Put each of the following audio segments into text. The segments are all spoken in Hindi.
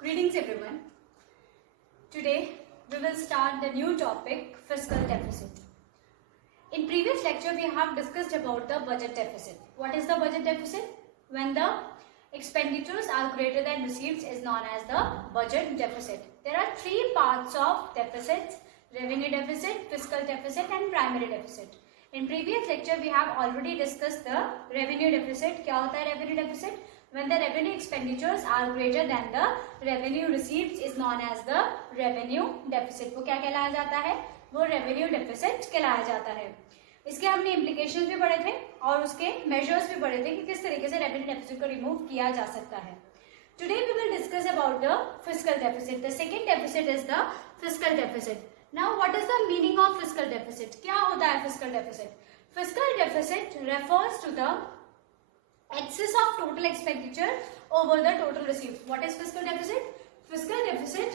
Greetings everyone. Today we will start the new topic, fiscal deficit. In previous lecture we have discussed about the budget deficit. What is the budget deficit? When the expenditures are greater than receipts is known as the budget deficit. There are three parts of deficits: revenue deficit, fiscal deficit and primary deficit. In previous lecture we have already discussed the revenue deficit. क्या होता है revenue deficit? When the revenue expenditures are greater than the revenue receipts is known as the revenue deficit. वो क्या कहलाया जाता है? वो revenue deficit कहलाया जाता है. इसके हमने implications भी पढ़े थे और उसके measures भी पढ़े थे कि किस तरीके से revenue deficit को remove किया जा सकता है. Today we will discuss about the fiscal deficit. The second deficit is the fiscal deficit. Now what is the meaning of fiscal deficit? क्या होता है fiscal deficit? Fiscal deficit refers to the excess of total expenditure over the total receipts. What is fiscal deficit? Fiscal deficit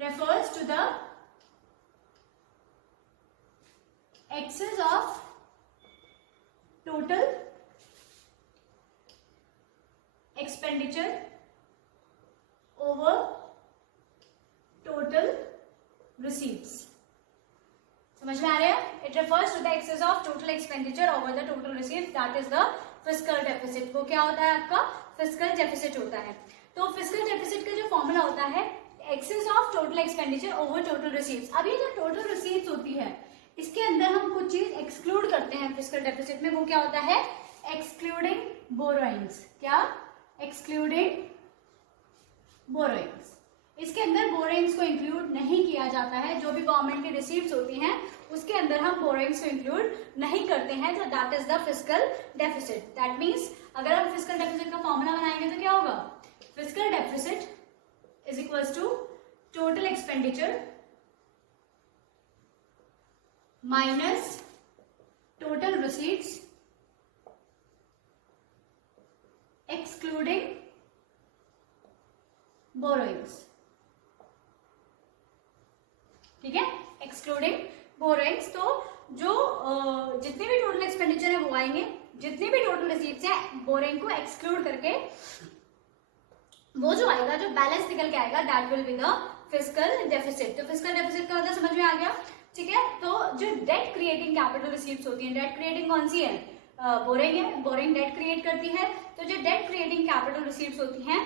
refers to the excess of total expenditure over total receipts. समझ में आ रहा है? It refers to the excess of total expenditure over the total receipts. That is the fiscal deficit. वो क्या होता है आपका? Fiscal deficit होता है. तो fiscal deficit का जो फॉर्मूला होता है excess of total expenditure over total receipts. अब ये जो total receipts होती है इसके अंदर हम कुछ चीज एक्सक्लूड करते हैं fiscal deficit में. वो क्या होता है? Excluding borrowings. क्या? Excluding borrowings. इसके अंदर बोरोइंग्स को इंक्लूड नहीं किया जाता है. जो भी गवर्नमेंट की रिसीव्स होती हैं उसके अंदर हम बोरोइंग्स को इंक्लूड नहीं करते हैं. तो that is the fiscal deficit. That means अगर हम फिस्कल डेफिसिट का फॉर्मूला बनाएंगे तो क्या होगा? Fiscal deficit is equals to total expenditure minus total receipts excluding borrowings. ठीक है, एक्सक्लूडिंग बोरोइंग्स. तो जो जितने भी टोटल एक्सपेंडिचर है वो आएंगे, जितने भी टोटल रिसीट्स हैं बोरोइंग को एक्सक्लूड करके वो जो आएगा, जो बैलेंस निकल के आएगा, that will be the fiscal deficit. तो फिस्कल डेफिसिट का मतलब समझ में आ गया. ठीक है, तो जो डेट क्रिएटिंग कैपिटल रिसीट्स होती है, डेट क्रिएटिंग कौन सी है? बोरिंग है. बोरिंग डेट क्रिएट करती है. तो जो डेट क्रिएटिंग कैपिटल रिसीट्स होती हैं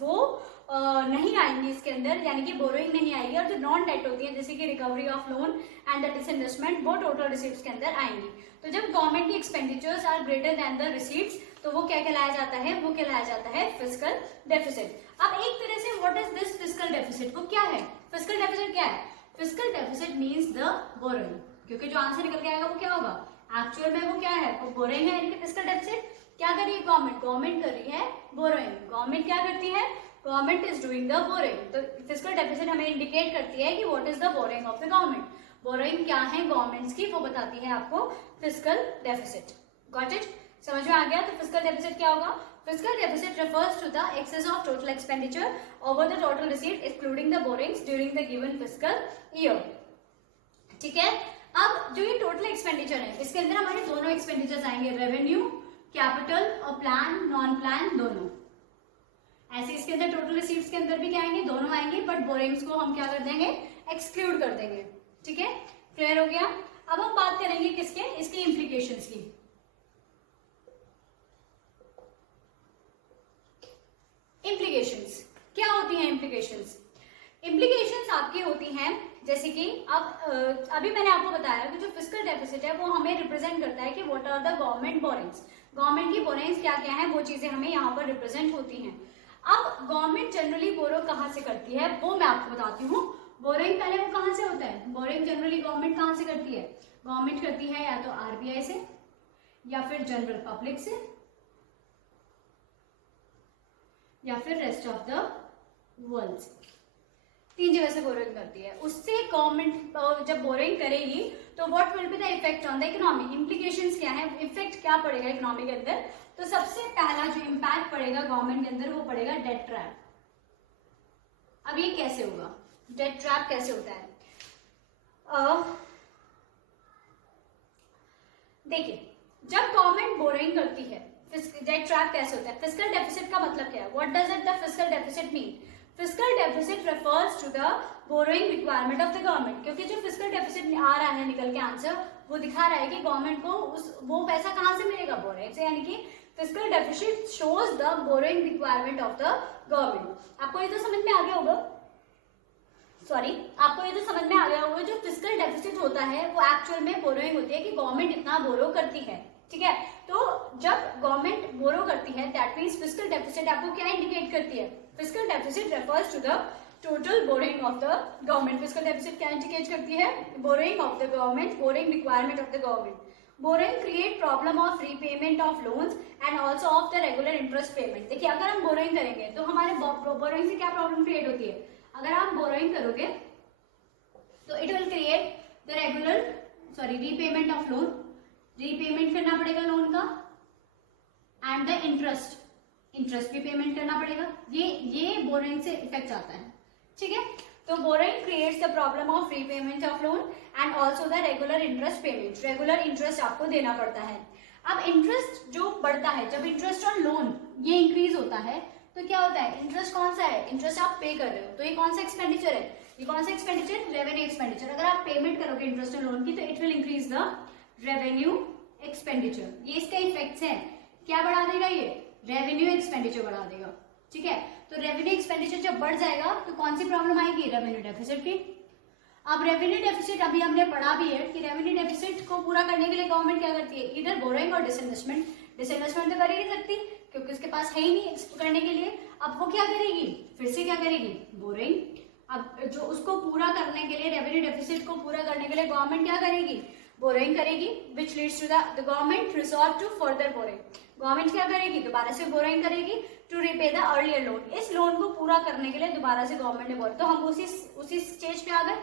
वो नहीं आएंगी इसके अंदर, यानी कि बोरोइंग नहीं आएगी. और जो नॉन डेट होती है जैसे कि recovery of loan and the disinvestment, वो टोटल रिसीट्स के अंदर आएंगी. तो जब गवर्नमेंट की expenditures are greater than the receipts तो वो क्या कहलाया जाता है? वो कहलाया जाता है फिस्कल डेफिसिट. अब एक तरह से what is this fiscal deficit? वो क्या है? फिस्कल डेफिसिट क्या है? Fiscal deficit means the borrowing. क्योंकि जो आंसर निकल के आएगा वो क्या होगा? एक्चुअल में वो क्या है? वो बोरोइंग है. यानी कि फिस्कल डेफिसिट क्या कर रही है गवर्नमेंट? गवर्नमेंट कर रही है बोरोइंग. गवर्नमेंट क्या करती है? Government is doing the borrowing. तो फिस्कल डेफिसिट हमें इंडिकेट करती है कि what is the borrowing of the government. Borrowing क्या है गवर्नमेंट्स की, वो बताती है आपको फिस्कल डेफिसिट. Got it? समझ में आ गया? तो फिस्कल डेफिसिट क्या होगा? Fiscal deficit refers to the excess of total expenditure over the total receipt excluding the borrowings during the given fiscal year. ठीक है, अब जो ये टोटल एक्सपेंडिचर है इसके अंदर हमारे दोनों एक्सपेंडिचर्स आएंगे, रेवेन्यू, कैपिटल और प्लान, नॉन प्लान दोनों. ऐसे इसके अंदर टोटल रिसीट्स के अंदर भी क्या आएंगे? दोनों आएंगे. बट बोरिंग्स को हम क्या कर देंगे? एक्सक्लूड कर देंगे. ठीक है, क्लियर हो गया? अब हम बात करेंगे किसके? इसके इम्प्लीकेशंस की. इम्प्लीकेशंस क्या होती हैं? इम्प्लीकेशंस आपकी होती हैं जैसे कि अब अभी मैंने आपको बताया कि जो फिस्कल डेफिसिट है वो हमें रिप्रेजेंट करता है कि what are the government borrowings. Government की बोरिंग्स क्या क्या है वो चीजें हमें यहाँ पर रिप्रेजेंट होती हैं. अब गवर्नमेंट जनरली बोरो कहाँ से करती है वो मैं आपको बताती हूँ. बोरिंग पहले वो कहाँ से होता है? बोरिंग जनरली गवर्नमेंट कहाँ से करती है? गवर्नमेंट करती है या तो आरबीआई से या फिर जनरल पब्लिक से या फिर रेस्ट ऑफ द वर्ल्ड से. तीन जगह से बोरिंग करती है. उससे गवर्नमेंट जब बोरिंग करेगी तो what will be the effect on the economy? Implications क्या है? इफेक्ट क्या पड़ेगा इकोनॉमी के अंदर? तो सबसे पहला जो इम्पैक्ट पड़ेगा गवर्नमेंट के अंदर वो पड़ेगा डेट ट्रैप. अब ये कैसे होगा? डेट ट्रैप कैसे होता है? देखिए, जब गवर्नमेंट बोरिंग करती है, डेट ट्रैप कैसे होता है? फिस्कल डेफिसिट का मतलब क्या है? What does it the fiscal deficit mean? Fiscal deficit refers to the borrowing requirement of the government, क्योंकि जो फिस्कल डेफिसिट आ रहा है निकल के आंसर, वो दिखा रहा है कि गवर्नमेंट को वो पैसा कहाँ से मिलेगा, बोरोइंग से, यानी कि fiscal deficit shows the borrowing requirement of the government. आपको ये तो समझ में आ गया होगा, आपको ये तो समझ में आ गया होगा, जो फिस्कल डेफिसिट होता है वो एक्चुअल में बोरोइंग होती है कि गवर्नमेंट इतना बोरो करती है, ठीक है। तो जब गवर्नमेंट बोरो करती है दैट मींस फिस्कल डेफिसिट आपको क्या इंडिकेट करती है, fiscal deficit refers to the total borrowing of the government. Fiscal deficit क्या इंडिकेट करती है, borrowing of the government, borrowing requirement of the government. Borrowing create problem of repayment of loans and also of the regular interest payment. देखिए अगर हम बोरोइंग करेंगे तो हमारे बोरोइंग से क्या प्रॉब्लम क्रिएट होती है, अगर आप बोरोइंग करोगे तो it will create the repayment of loan, repayment करना पड़ेगा लोन का, एंड द इंटरेस्ट भी पेमेंट करना पड़ेगा। ये बोरोइंग से इफेक्ट आता है, ठीक है। तो borrowing creates the problem of repayment of loan and also the regular interest payment, regular interest आपको देना पड़ता है। अब इंटरेस्ट जो बढ़ता है, जब इंटरेस्ट ऑन लोन ये इंक्रीज होता है तो क्या होता है, इंटरेस्ट कौन सा है, इंटरेस्ट आप पे कर रहे हो, तो ये कौन सा एक्सपेंडिचर है, ये कौन सा एक्सपेंडिचर, रेवेन्यू एक्सपेंडिचर। अगर आप पेमेंट करोगे इंटरेस्ट ऑन लोन की तो it will increase the revenue expenditure. ये इसका इफेक्ट्स है, क्या बढ़ा देगा, ये रेवेन्यू एक्सपेंडिचर बढ़ा देगा, ठीक है। तो रेवेन्यू एक्सपेंडिचर जब बढ़ जाएगा तो कौन सी प्रॉब्लम आएगी, रेवेन्यू डेफिसिट की। अब रेवेन्यू डेफिसिट अभी हमने पढ़ा भी है कि रेवेन्यू डेफिसिट को पूरा करने के लिए गवर्नमेंट क्या करती है, इधर बोरोइंग और डिसइन्वेस्टमेंट। डिसइन्वेस्टमेंट तो कर ही नहीं सकती क्योंकि उसके पास है ही नहीं करने के लिए। अब वो क्या करेगी, फिर से क्या करेगी, बोरोइंग। अब जो उसको पूरा करने के लिए, रेवेन्यू डेफिसिट को पूरा करने के लिए गवर्नमेंट क्या करेगी, बोरोइंग करेगी, which leads to the government resort to further borrowing. Government क्या करेगी, दोबारा से बोरोइंग करेगी to repay the earlier loan. इस लोन को पूरा करने के लिए दोबारा से गवर्नमेंट ने बोरो, तो हम उसी स्टेज पे आ गए,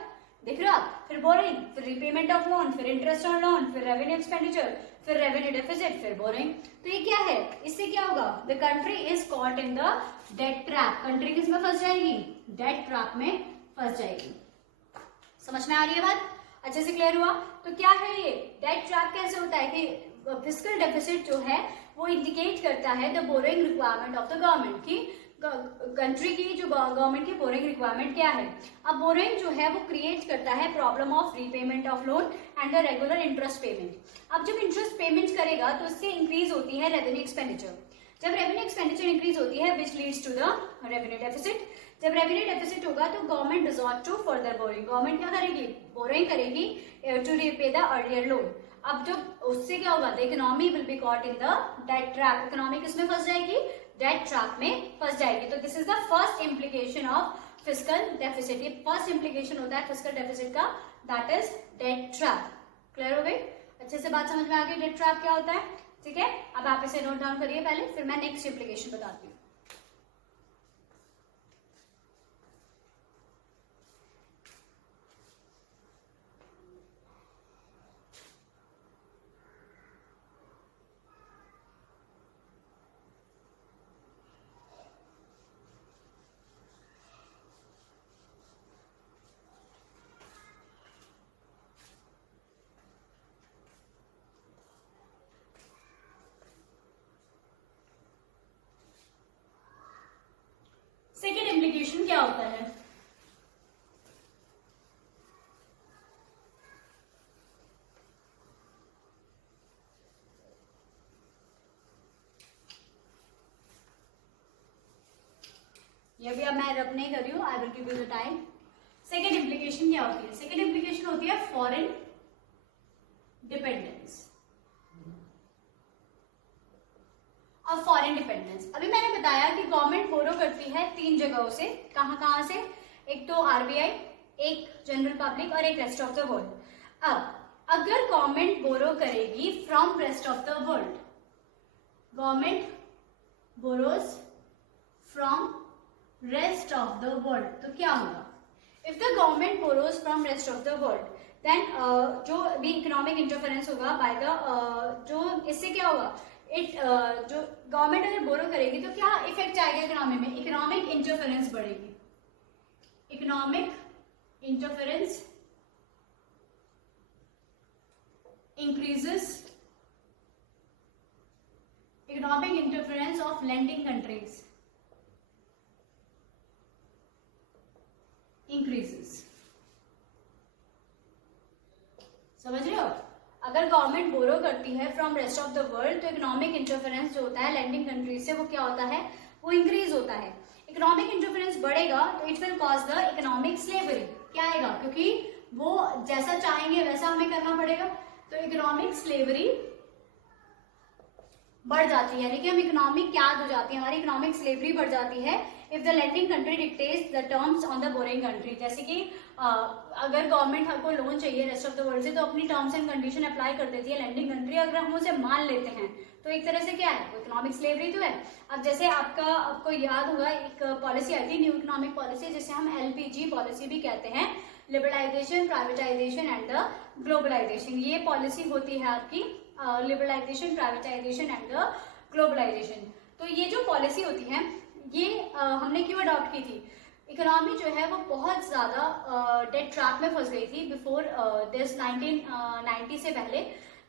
देख रहे हो आप। फिर बोरोइंग, फिर रीपेमेंट ऑफ लोन, फिर इंटरेस्ट ऑन लोन, फिर रेवेन्यू एक्सपेंडिचर, फिर रेवेन्यू डेफिसिट, फिर बोरोइंग। तो ये क्या है, इससे क्या होगा, the country is cot in the debt trap. Country किस में फंस जाएगी, डेट ट्रैप में फंस जाएगी। समझ में आ रही है बात, अच्छे से क्लियर हुआ। तो क्या है ये डेट ट्रैप, कैसे होता है कि फिस्कल डेफिसिट जो है वो इंडिकेट करता है the borrowing requirement of the government, की कंट्री की जो गवर्नमेंट की बोरोइंग रिक्वायरमेंट क्या है। अब बोरोइंग जो है वो क्रिएट करता है problem of repayment of loan and the regular interest payment. अब जब इंटरेस्ट पेमेंट करेगा तो इससे इंक्रीज होती है रेवेन्यू एक्सपेंडिचर। जब रेवेन्यू एक्सपेंडिचर इंक्रीज होती है which leads to the revenue deficit. जब रेवेन्यू डेफिसिट होगा तो government resort to further borrowing. Government क्या करेगी, बोरोइंग करेगी to repay the earlier loan. अब जब उससे क्या होगा, the economy will be caught in the debt trap. Economy किसमें फंस जाएगी, डेट ट्रैप में फंस जाएगी। तो this is the first implication of fiscal deficit. ये फर्स्ट इम्प्लीकेशन होता है फिस्कल डेफिसिट का, that is debt trap. Clear हो गई, अच्छे से बात समझ में आ गई डेट ट्रैप क्या होता है, ठीक है। अब आप इसे नोट डाउन करिए पहले, फिर मैं नेक्स्ट इम्प्लीकेशन बताती हूँ। सेकेंड इम्प्लीकेशन क्या होता है, ये भी अब मैं रब नहीं कर रही हूँ, I will give you the time. Second implication क्या होती है, सेकेंड इम्प्लीकेशन होती है फॉरेन डिपेंडेंस। अब फॉरेन डिपेंडेंस, अभी मैंने बताया कि गवर्नमेंट बोरो करती है 3 जगहों से। कहाँ से, एक तो आरबीआई, एक जनरल पब्लिक और एक रेस्ट ऑफ द वर्ल्ड। अब अगर गवर्नमेंट बोरो करेगी from rest of the world, government borrows from rest of the world, तो क्या होगा, if the government borrows from rest of the world then जो भी इकोनॉमिक इंटरफेरेंस होगा बाय द जो इससे क्या होगा, जो गवर्नमेंट अगर बोरो करेगी तो क्या इफेक्ट आएगा इकोनॉमी में, इकोनॉमिक इंटरफेरेंस बढ़ेगी। Economic interference increases, economic interference of lending countries, अगर गवर्नमेंट बोरो करती है from rest of the world तो इकोनॉमिक इंटरफेरेंस जो होता है लैंडिंग कंट्रीज से वो क्या होता है, वो इंक्रीज होता है। इकोनॉमिक इंटरफेरेंस बढ़ेगा तो it will cause the economic slavery. क्या आएगा, क्योंकि वो जैसा चाहेंगे वैसा हमें करना पड़ेगा, तो इकोनॉमिक स्लेवरी बढ़ जाती है, यानी कि हम इकोनॉमिक क्या हो जाती है, हमारी इकोनॉमिक स्लेवरी बढ़ जाती है if the lending country dictates the terms on the boring country. जैसे कि अगर गवर्नमेंट हमको लोन चाहिए रेस्ट ऑफ द वर्ल्ड से तो अपनी टर्म्स एंड कंडीशन अप्लाई कर देती है लेंडिंग कंट्री, अगर हम उसे मान लेते हैं तो एक तरह से क्या है, वो इकोनॉमिक स्लेवरी तो है। अब जैसे आपको याद होगा एक पॉलिसी आई थी न्यू इकोनॉमिक पॉलिसी, जिसे हम LPG पॉलिसी भी कहते हैं, liberalisation, privatisation and the globalisation. ये पॉलिसी होती है आपकी liberalisation, privatisation and the globalisation. तो ये जो पॉलिसी होती है ये हमने क्यों अडॉप्ट की थी, इकोनॉमी जो है वो बहुत ज्यादा डेट ट्रैप में फंस गई थी बिफोर दिस 1990 से पहले।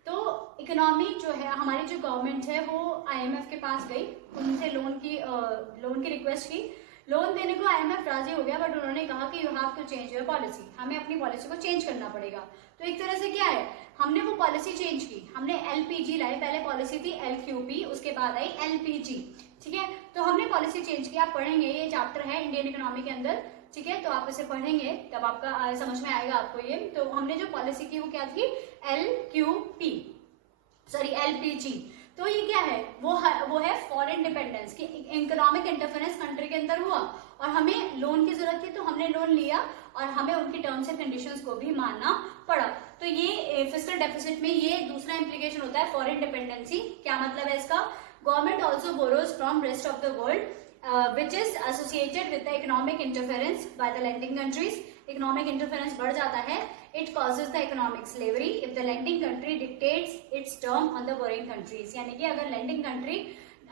तो इकोनॉमी जो है हमारी जो गवर्नमेंट है वो IMF के पास गई, उनसे लोन की रिक्वेस्ट की। लोन देने को IMF राजी हो गया, बट उन्होंने कहा कि you have to change your policy, हमें अपनी पॉलिसी को चेंज करना पड़ेगा। तो एक तरह से क्या है, हमने वो पॉलिसी चेंज की, हमने LPG लाई, पहले पॉलिसी थी LQP, उसके बाद आई LPG, ठीक है। तो हमने पॉलिसी चेंज की, आप पढ़ेंगे, ये चैप्टर है इंडियन इकोनॉमी के अंदर, ठीक है, तो आप इसे पढ़ेंगे तब आपका समझ में आएगा आपको ये। तो हमने जो पॉलिसी की वो क्या थी, LPG। तो ये क्या है, वो है फॉरेन डिपेंडेंस की, इकोनॉमिक इंटरफेरेंस कंट्री के अंदर हुआ और हमें लोन की जरूरत थी तो हमने लोन लिया और हमें उनकी टर्म्स एंड कंडीशंस को भी मानना पड़ा। तो ये फिस्कल डेफिसिट में ये दूसरा इंप्लीकेशन होता है फॉरेन डिपेंडेंसी। क्या मतलब है इसका, government also borrows from rest of the world which is associated with the economic interference by the lending countries। economic interference बढ़ जाता है, it causes the economic slavery if the lending country dictates its term on the borrowing countries। यानी कि अगर lending country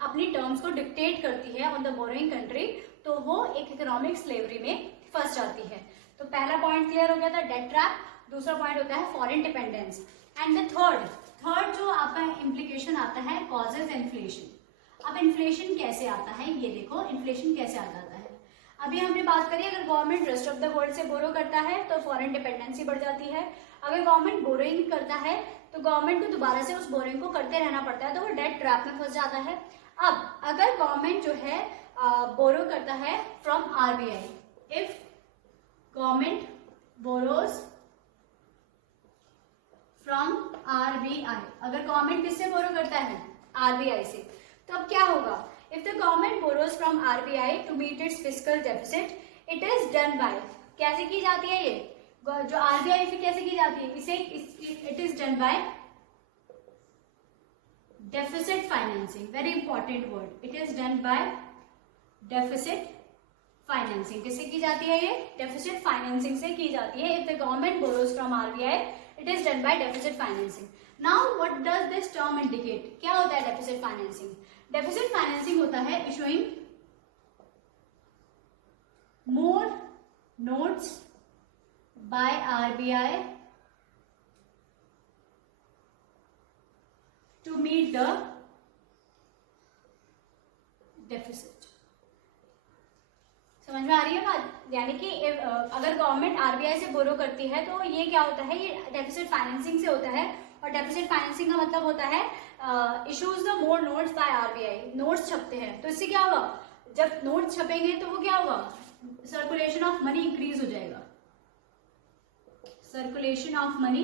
अपनी terms को dictate करती है on the borrowing country तो वो एक economic slavery में फंस जाती है। तो पहला पॉइंट क्लियर हो गया था, डेट ट्रैप। दूसरा पॉइंट होता है foreign dependence. And the third जो आपका इम्प्लीकेशन आता है, कॉजेज इन्फ्लेशन। अब इन्फ्लेशन कैसे आता है, ये देखो इन्फ्लेशन कैसे आ जाता है। अभी हमने बात करी, अगर government rest of the world से बोरो करता है तो फॉरेन डिपेंडेंसी बढ़ जाती है। अगर गवर्नमेंट बोरोइंग करता है तो गवर्नमेंट को दोबारा से उस बोरोइंग को करते रहना पड़ता है, तो वो डेट ट्रैप में फंस जाता है। अब अगर गवर्नमेंट जो है बोरो करता है from RBI, if government borrows from RBI, अगर गवर्नमेंट किससे बोरो करता है, RBI से, तो अब क्या होगा, if the government borrows from RBI to meet its fiscal deficit, it is done by, कैसे की जाती है ये, जो RBI से कैसे की जाती है, it is done by deficit financing. Very important word, it is done by deficit financing. किससे की जाती है ये, डेफिसिट फाइनेंसिंग से की जाती है। If the government borrows from RBI, it is done by deficit financing. Now what does this term indicate, क्या होता है डेफिसिट फाइनेंसिंग, डेफिसिट फाइनेंसिंग होता है issuing more notes by RBI to meet the deficit. समझ में आ रही है बात, यानी कि अगर गवर्नमेंट RBI से बोरो करती है तो ये क्या होता है, ये डेफिसिट फाइनेंसिंग से होता है। और डेफिसिट फाइनेंसिंग का मतलब होता है issues the more notes by RBI, notes छपते हैं तो इससे क्या होगा, जब नोट्स छपेंगे तो वो क्या होगा, सर्कुलेशन ऑफ मनी इंक्रीज हो जाएगा, सर्कुलेशन ऑफ मनी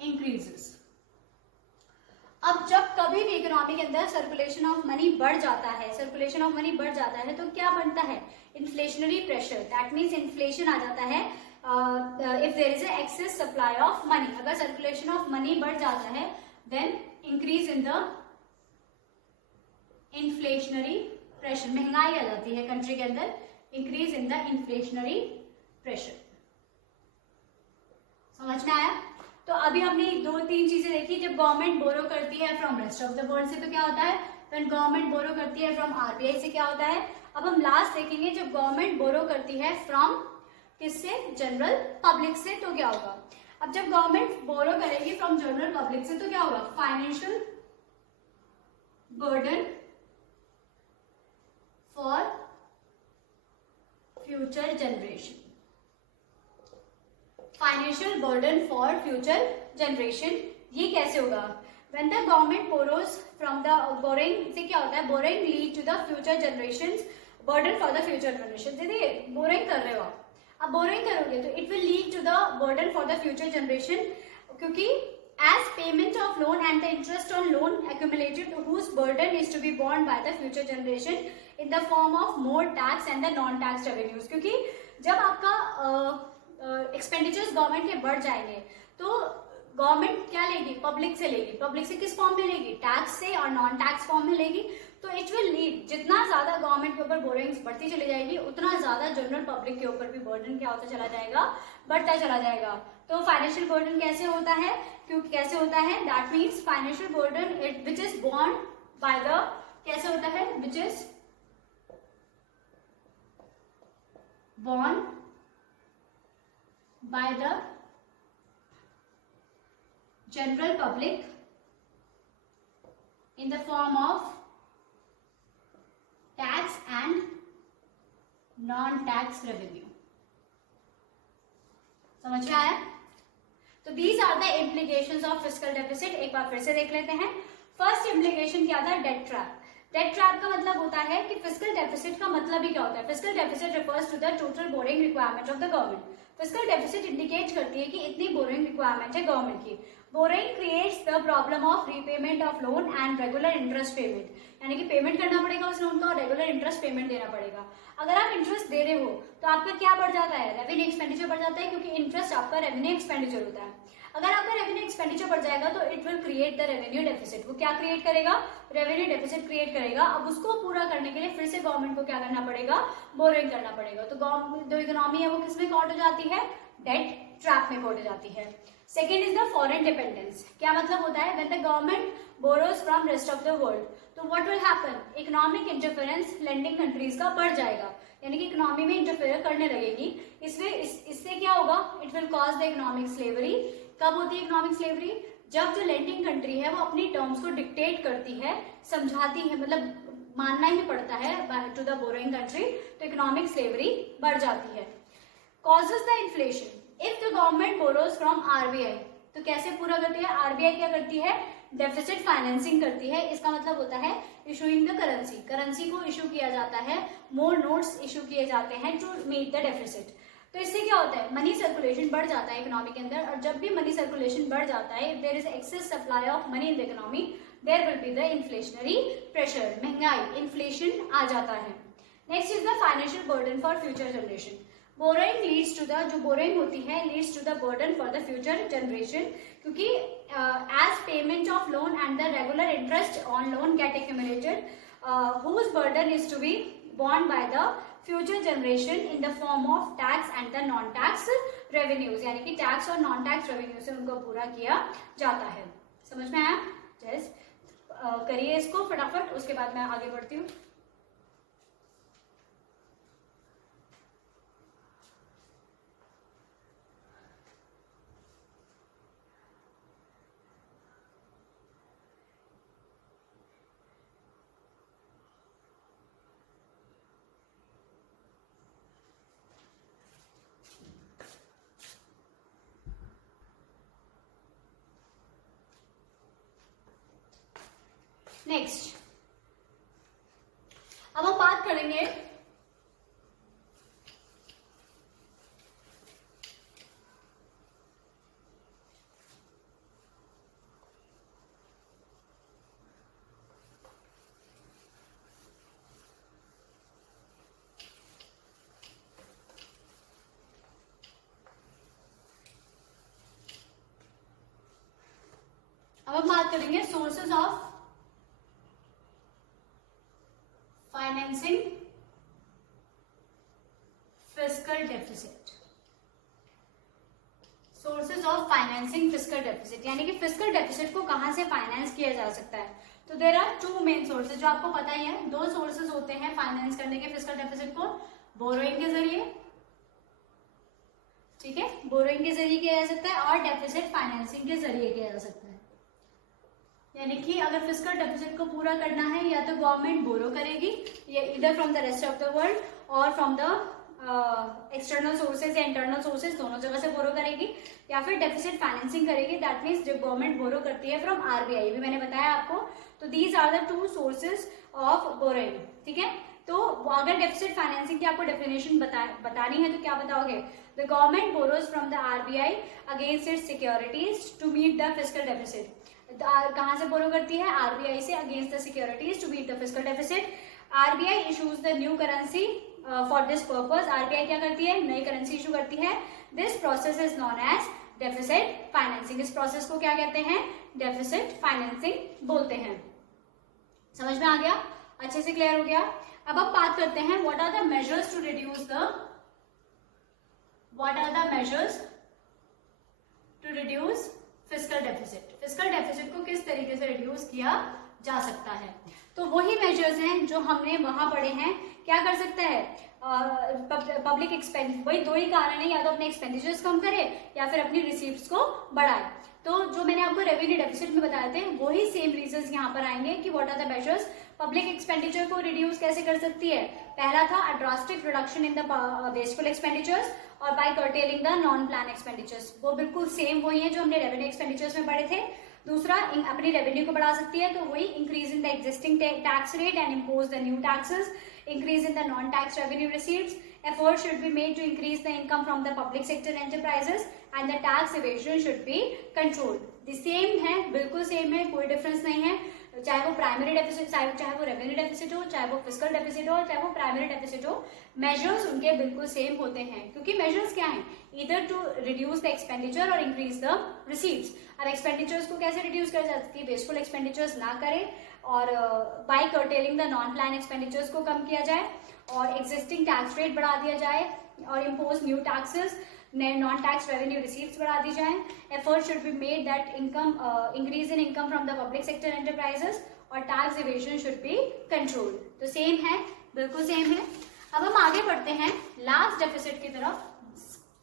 इंक्रीजेस। अब जब कभी भी इकोनॉमी के अंदर सर्कुलेशन ऑफ मनी बढ़ जाता है, सर्कुलेशन ऑफ मनी बढ़ जाता है तो क्या बनता है, inflationary pressure, that means inflation आ जाता है। If there is excess supply of money, अगर सर्कुलेशन ऑफ मनी बढ़ जाता है then increase in the inflationary pressure, महंगाई आ जाती है कंट्री के अंदर, increase in the inflationary pressure. समझ में आया। तो अभी हमने 2-3 चीजें देखी, जब गवर्नमेंट बोरो करती है from rest of the world से तो क्या होता है, व्हेन गवर्नमेंट बोरो करती है फ्रॉम RBI से क्या होता है। अब हम लास्ट देखेंगे, जब गवर्नमेंट बोरो करती है फ्रॉम किससे, जनरल पब्लिक से, तो क्या होगा। अब जब गवर्नमेंट बोरो करेगी फ्रॉम जनरल पब्लिक से तो क्या होगा, financial burden for future generation, financial burden for future generation. ये कैसे होगा? When the government borrows from the borrowing से क्या होता है? Borrowing lead to the future generations, burden for the future generations. देखिए borrowing कर रहे हो अब borrowing करोगे तो it will lead to the burden for the future generation, क्योंकि as payment of loan and the interest on loan accumulated, whose burden is to be borne by the future generation in the form of more tax and the non-tax revenues. क्योंकि जब आपका एक्सपेंडिचर्स गवर्नमेंट के बढ़ जाएंगे तो गवर्नमेंट क्या लेगी? पब्लिक से लेगी. पब्लिक से किस फॉर्म में लेगी? टैक्स से और नॉन टैक्स फॉर्म में लेगी. तो इट विल लीड, जितना ज्यादा गवर्नमेंट के ऊपर बोरिंग्स बढ़ती चली जाएगी उतना ज्यादा जनरल पब्लिक के ऊपर भी बर्डन क्या होता चला जाएगा? बढ़ता चला जाएगा. तो फाइनेंशियल बर्डन कैसे होता है? क्योंकि कैसे होता है? That means financial burden which is borne by the, कैसे होता है? Which is borne by the general public in the form of tax and non-tax revenue. समझ में आया? तो these are the implications of fiscal deficit. एक बार फिर से देख लेते हैं. फर्स्ट इम्प्लीकेशन क्या था? Debt trap. डेट ट्रैप का मतलब होता है कि फिस्कल डेफिसिट का मतलब ही क्या होता है? Fiscal deficit refers to the total borrowing requirement of the government. Fiscal deficit indicate करती है कि इतनी बोरिंग रिक्वायरमेंट है गवर्नमेंट की. Borrowing creates the problem of repayment of loan and regular interest payment, यानी कि पेमेंट करना पड़ेगा उस लोन का और रेगुलर इंटरेस्ट पेमेंट देना पड़ेगा. अगर आप इंटरेस्ट दे रहे हो तो आपका क्या बढ़ जाता है? रेवेन्यू एक्सपेंडिचर बढ़ जाता है, क्योंकि इंटरेस्ट आपका रेवेन्यू एक्सपेंडिचर होता है. अगर आपका रेवेन्यू एक्सपेंडिचर बढ़ जाएगा तो it will create the revenue deficit. वो क्या क्रिएट करेगा? रेवेन्यू डेफिसिट क्रिएट करेगा. अब उसको पूरा करने के लिए फिर से गवर्नमेंट को क्या करना पड़ेगा? बोरिंग करना पड़ेगा. तो जो इकोनॉमी है वो किसमें कॉट हो जाती है? डेट ट्रैप में कॉट हो जाती है. Second is the foreign dependence. क्या मतलब होता है? When the government borrows from rest of the world, तो what will happen? Economic interference lending countries का बढ़ जाएगा, यानी कि इकोनॉमी में इंटरफेयर करने लगेगी. इससे क्या होगा? It will cause the economic slavery. कब होती है इकोनॉमिक स्लेवरी? जब जो लेंडिंग कंट्री है वो अपनी टर्म्स को डिक्टेट करती है, समझाती है, मतलब मानना ही पड़ता है टू द बोरोइंग कंट्री, तो इकोनॉमिक स्लेवरी बढ़ जाती है. Causes the inflation. If the government borrows from RBI, तो कैसे पूरा करती है? आरबीआई क्या करती है? डेफिसिट फाइनेंसिंग करती है. इसका मतलब होता है इशूइंग द करेंसी. करेंसी को इशू किया जाता है, मोर नोट्स इशू किए जाते हैं टू मीट द डेफिसिट. तो इससे क्या होता है? मनी सर्कुलेशन बढ़ जाता है इकोनॉमी के अंदर, और जब भी मनी सर्कुलेशन बढ़ जाता है, if there is excess supply of money in the economy, there will be the inflationary pressure. महंगाई, इन्फ्लेशन आ जाता है. Next is the financial burden for future generation. Borrowing leads to the, जो बोरोइंग होती है leads to the burden for the future generation, क्योंकि as payment of loan and the regular interest on loan get accumulated, whose burden is to be borne by the future generation in the form of tax and the non-tax revenues, यानी कि टैक्स और नॉन टैक्स रेवेन्यू से उनको पूरा किया जाता है. समझ में आया? जैस करिए इसको फटाफट, उसके बाद मैं आगे बढ़ती हूँ. नेक्स्ट अब हम बात करेंगे sources of financing fiscal deficit. Sources of financing fiscal deficit, यानी कि फिस्कल डेफिसिट को कहां से फाइनेंस किया जा सकता है? तो there are two main sources, जो आपको पता ही है. दो सोर्सेज होते हैं फाइनेंस करने के फिस्कल डेफिसिट को. बोरोइंग के जरिए, ठीक है, बोरोइंग के जरिए किया जा सकता है, और डेफिसिट फाइनेंसिंग के जरिए किया जा सकता है. यानी कि अगर फिस्कल डेफिसिट को पूरा करना है, या तो गवर्नमेंट बोरो करेगी, या इधर from the rest of the world और फ्रॉम द एक्सटर्नल सोर्सेज या इंटरनल सोर्सेज दोनों जगह से बोरो करेगी, या फिर डेफिसिट फाइनेंसिंग करेगी, दैट मीन्स जब गवर्नमेंट बोरो करती है फ्रॉम आरबीआई, भी मैंने बताया आपको। तो these are the two sources of borrowing, ठीक है। तो अगर डेफिसिट फाइनेंसिंग की आपको डेफिनेशन बतानी है तो क्या बताओगे? The government borrows from the RBI against its securities to meet the fiscal deficit. कहां से बोरो करती है? आरबीआई से, against the securities to meet the fiscal deficit. RBI issues the new currency for this purpose. RBI क्या करती है? नई करेंसी इशू करती है। This process is known as deficit financing. इस प्रोसेस को क्या कहते हैं? डेफिसिट फाइनेंसिंग बोलते हैं। समझ में आ गया? अच्छे से क्लियर हो गया? अब हम बात करते हैं what are the measures to reduce fiscal deficit. Fiscal deficit को किस तरीके से रिड्यूस किया जा सकता है? तो वही मेजर्स हैं जो हमने वहां पढ़े हैं। क्या कर सकता है? पब्लिक एक्सपेंडिचर, वही दो ही कारण है, या तो अपने एक्सपेंडिचर्स कम करे या फिर अपनी रिसीप्ट्स को बढ़ाए। तो जो मैंने आपको रेवेन्यू डेफिसिट में बताए थे वही सेम रीजंस यहाँ पर आएंगे कि what are the measures. Public expenditure को रिड्यूस कैसे कर सकती है? पहला था a drastic reduction in the wasteful expenditures और by curtailing the non plan expenditures. वो बिल्कुल सेम वही है जो हमने रेवेन्यू एक्सपेंडिचर्स में पढ़े थे। दूसरा, अपनी रेवेन्यू को बढ़ा सकती है, तो वही increase in the existing tax rate and impose the new taxes, increase in the non-tax revenue receipts. Effort should be made to increase the income from the public sector enterprises and the tax evasion should be controlled. The same है, बिल्कुल सेम है, कोई डिफरेंस नहीं है। चाहे वो प्राइमरी डेफिसिट, चाहे वो रेवेन्यू डेफिसिट हो, चाहे वो फिस्कल डेफिसिट हो, चाहे वो प्राइमरी डेफिसिट हो, मेजर्स उनके बिल्कुल सेम होते हैं। क्योंकि मेजर्स क्या हैं? Either to reduce the expenditure और इंक्रीज द रिसीट्स। अब एक्सपेंडिचर्स को कैसे रिड्यूस कर सकती है? वेस्टफुल एक्सपेंडिचर्स ना करें और by curtailing the non plan expenditures को कम किया जाए और एग्जिस्टिंग टैक्स रेट बढ़ा दिया जाए और impose new taxes, non tax revenue receipts बढ़ा दी जाए। Effort should be made that income increase in income from the public sector enterprises और tax evasion should be controlled. तो सेम है, बिल्कुल सेम है। अब हम आगे बढ़ते हैं लास्ट डेफिसिट की तरफ।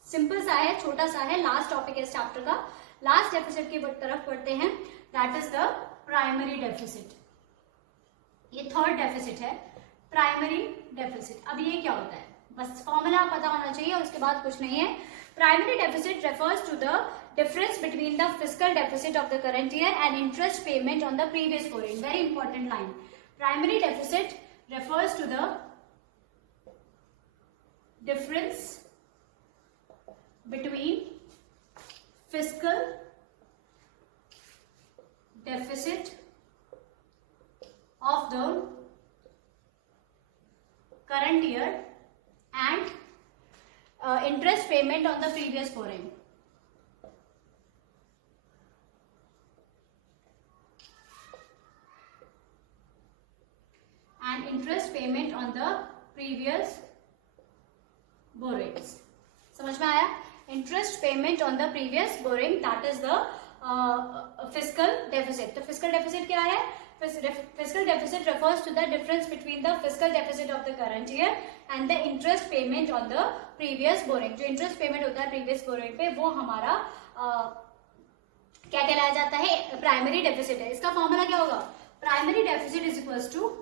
सिंपल सा है, छोटा सा है, लास्ट टॉपिक है इस चैप्टर का। लास्ट डेफिसिट की तरफ बढ़ते हैं, that is the primary deficit. ये थर्ड डेफिसिट है, प्राइमरी डेफिसिट। अब ये क्या होता है? बस फॉर्मूला पता होना चाहिए, उसके बाद कुछ नहीं है। Primary deficit refers to the difference between the fiscal deficit of the current year and interest payment on the previous borrowing. Very important line. Primary deficit refers to the difference between fiscal deficit of the current year and interest payment on the previous borrowing. And interest payment on the previous borrowings. समझ में आया? Interest payment on the previous borrowing, that is the fiscal deficit. तो fiscal deficit क्या है? Fiscal deficit refers to the difference between the fiscal deficit of the current year and the interest payment on the previous borrowing. जो interest payment होता है previous borrowing पे, वो हमारा क्या कहलाया जाता है? प्राइमरी डेफिसिट है। इसका फॉर्मूला क्या होगा? Primary deficit is equals to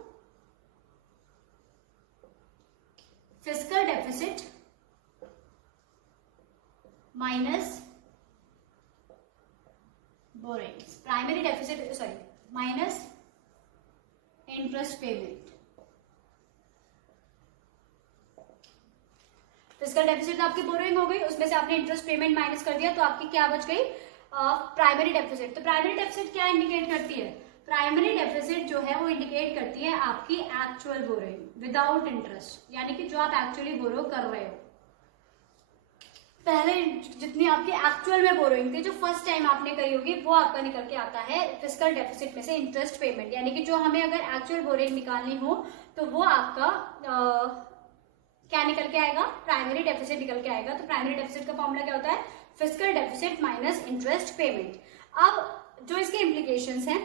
fiscal deficit minus borrowings. Primary deficit, sorry, minus interest payment. Fiscal deficit आपकी बोरोइंग हो गई, उसमें से आपने इंटरेस्ट पेमेंट माइनस कर दिया, तो आपकी क्या बच गई? Primary deficit. तो प्राइमरी डेफिसिट क्या इंडिकेट करती है? प्राइमरी डेफिसिट जो है वो इंडिकेट करती है आपकी एक्चुअल बोरोइंग विदाउट इंटरेस्ट, यानी कि जो आप एक्चुअली बोरो कर रहे हो। पहले जितनी आपकी एक्चुअल में बोरोइंग थी, जो फर्स्ट टाइम आपने करी होगी, वो आपका निकल के आता है फिस्कल डेफिसिट में से इंटरेस्ट पेमेंट। यानी कि जो हमें अगर एक्चुअल बोरोइंग निकालनी हो तो वो आपका क्या निकल के आएगा? प्राइमरी डेफिसिट निकल के आएगा। तो प्राइमरी डेफिसिट का फॉर्मूला क्या होता है? Fiscal deficit minus interest payment. अब जो इसके इम्प्लीकेशंस हैं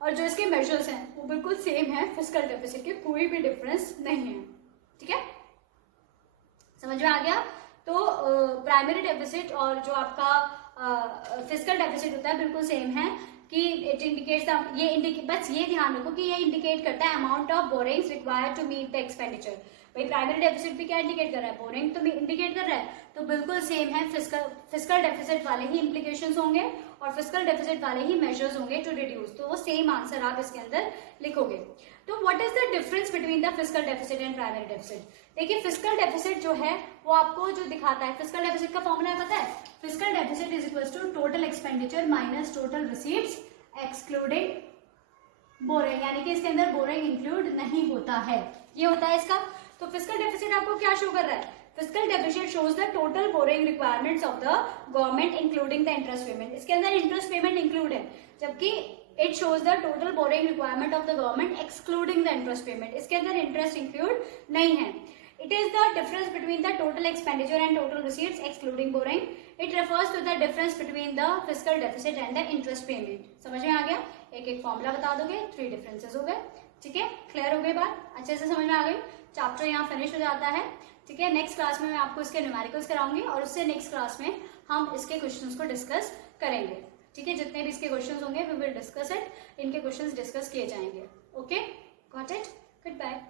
और जो इसके मेजर्स हैं वो बिल्कुल सेम है फिस्कल डेफिसिट के, कोई भी डिफरेंस नहीं है। ठीक है, समझ में आ गया? तो प्राइमरी डेफिसिट और जो आपका फिस्कल डेफिसिट होता है बिल्कुल सेम है कि इट इंडिकेट्स, बस ये ध्यान रखो कि ये इंडिकेट करता है amount of borrowings required to meet the expenditure. भाई प्राइमरी डेफिसिट भी क्या इंडिकेट कर रहा है, बोरिंग तो इंडिकेट कर रहा है, तो बिल्कुल सेम है, फिस्कल डेफिसिट वाले ही इंप्लीकेशंस होंगे और फिस्कल डेफिसिट वाले ही मेजर्स होंगे टू रिड्यूस, तो वो सेम आंसर आप इसके अंदर लिखोगे। तो what is the difference between the fiscal deficit and primary deficit? देखिए फिस्कल डेफिसिट जो है वो आपको जो दिखाता है, फिस्कल डेफिसिट का फॉर्मूला पता है, fiscal deficit is equal to total expenditure minus total receives excluding borrowing, यानी कि इसके अंदर बोरिंग इंक्लूड नहीं होता है, ये होता है इसका। तो फिस्कल डेफिसिट आपको क्या शो कर रहा है, fiscal deficit shows the total boring requirements of the government including the interest payment, इसके अंदर इंटरेस्ट पेमेंट इंक्लूड है, जबकि it shows the total borrowing requirement of the government excluding the interest payment, इसके अंदर इंटरेस्ट इंक्लूड नहीं है। It is the difference between the total expenditure and total receipts excluding borrowing. It refers to the difference between the fiscal deficit and the interest payment. समझ में आ गया? एक एक फॉर्मूला बता दोगे, 3 डिफरेंसेस हो गए, ठीक है, क्लियर हो गई बात, अच्छे से समझ में आ गई, चैप्टर यहाँ फिनिश हो जाता है, ठीक है। नेक्स्ट क्लास में मैं आपको इसके न्यूमेरिकल्स कराऊंगी और उससे नेक्स्ट क्लास में हम इसके क्वेश्चंस को डिस्कस करेंगे, ठीक है, जितने भी इसके क्वेश्चंस होंगे वी विल डिस्कस इट, इनके क्वेश्चंस डिस्कस किए जाएंगे। Okay, got it, good bye.